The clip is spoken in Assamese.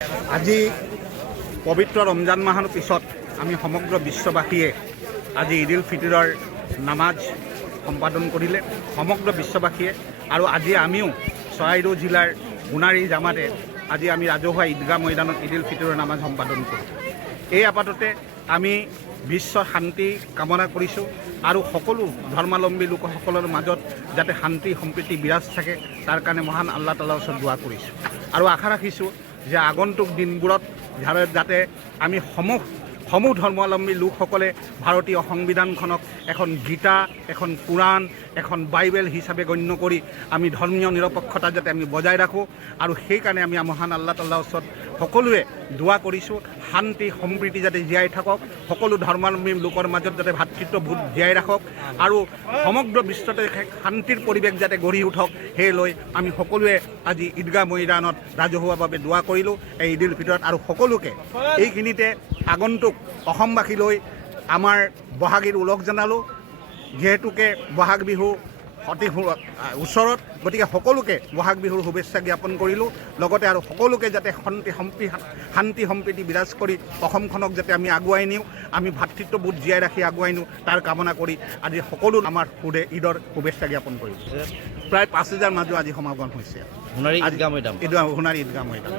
আজি পবিত্ৰ ৰমজান মাহৰ পিছত আমি সমগ্ৰ বিশ্ববাসীয়ে আজি ঈদ উল ফিতৰৰ নামাজ সম্পাদন কৰিলে সমগ্ৰ বিশ্ববাসীয়ে। আৰু আজি আমিও চৰাইদেউ জিলাৰ গুণাৰী জামাতে আজি আমি ৰাজহুৱা ঈদগাহ ময়দানত ঈদ উল ফিতৰৰ নামাজ সম্পাদন কৰোঁ। এই আপাততে আমি বিশ্বৰ শান্তি কামনা কৰিছোঁ আৰু সকলো ধৰ্মাৱলম্বী লোকসকলৰ মাজত যাতে শান্তি সম্প্ৰীতি বিৰাজ থাকে তাৰ কাৰণে মহান আল্লাহ তাআলাৰ ওচৰত দোৱা কৰিছোঁ আৰু আশা ৰাখিছোঁ যে আগন্তুক দিনবোৰত যাতে আমি সমূহ ধৰ্মাৱলম্বী লোকসকলে ভাৰতীয় সংবিধানখনক এখন গীতা, এখন কোৰাণ, এখন বাইবেল হিচাপে গণ্য কৰি আমি ধৰ্মীয় নিৰপেক্ষতা যাতে আমি বজাই ৰাখোঁ আৰু সেইকাৰণে আমি মহান আল্লাহ তাআলাৰ ওচৰত সকলোৱে দোৱা কৰিছোঁ শান্তি সম্প্ৰীতি যাতে জীয়াই থাকক, সকলো ধৰ্মাৱলম্বী লোকৰ মাজত যাতে ভাতৃত্ববোধ জীয়াই ৰাখক আৰু সমগ্ৰ বিশ্বতে শান্তিৰ পৰিৱেশ যাতে গঢ়ি উঠক। সেইলৈ আমি সকলোৱে আজি ঈদগাহ ময়দানত ৰাজহুৱাভাৱে দোৱা কৰিলোঁ এই ঈদ উল ফিতৰত। আৰু সকলোকে এইখিনিতে আগন্তুক অসমবাসীলৈ আমাৰ বহাগীৰ ওলগ জনালোঁ। যিহেতুকে বহাগ বিহু অতি ওচৰত, গতিকে সকলোকে বহাগ বিহুৰ শুভেচ্ছা জ্ঞাপন কৰিলোঁ। লগতে আৰু সকলোকে যাতে শান্তি সম্প্ৰীতি বিৰাজ কৰি অসমখনক যাতে আমি আগুৱাই নিওঁ, আমি ভাতৃত্ববোধ জীয়াই ৰাখি আগুৱাই নিওঁ তাৰ কামনা কৰি আজি সকলো আমাৰ ঈদৰ শুভেচ্ছা জ্ঞাপন কৰিলোঁ। প্ৰায় ৫,০০০ মানুহ আজি সমাগম হৈছে সোণাৰী ঈদগাহ ময়দান।